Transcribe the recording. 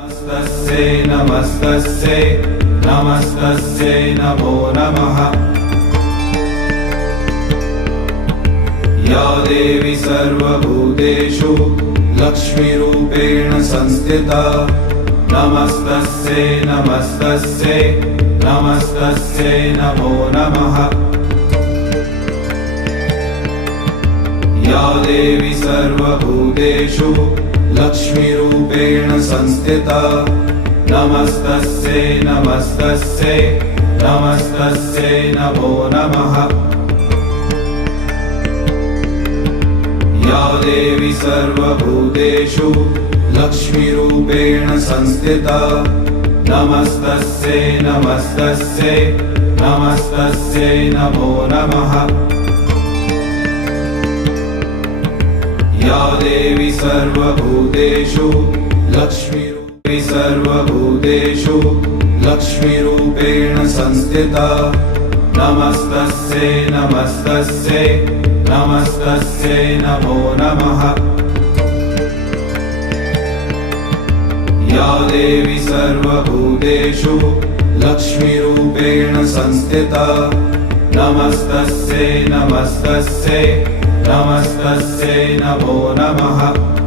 नमस्तस्यै नमस्तस्यै नमस्तस्यै नमो नमः। या देवी सर्वभूतेषु लक्ष्मीरूपेण संस्थिता नमस्तस्यै नमस्तस्यै नमस्तस्यै नमो नमः। या देवी सर्वभूतेषु लक्ष्मीरूपेण संस्थिता नमस्तस्यै नमस्तस्यै नमस्तस्यै नमो नमः। या देवी सर्वभूतेषु लक्ष्मीरूपेण संस्थिता नमस्तस्यै नमस्तस्यै नमस्तस्यै नमो नमः। या देवी सर्वभूतेषु लक्ष्मीरूपेण संस्थिता नमस्तस्यै नमस्तस्यै नमस्तस्यै नमो नमः। या देवी सर्वभूतेषु लक्ष्मीरूपेण संस्थिता नमस्तस्यै नमस्तस्यै नमस्तस्यै नमो नमः।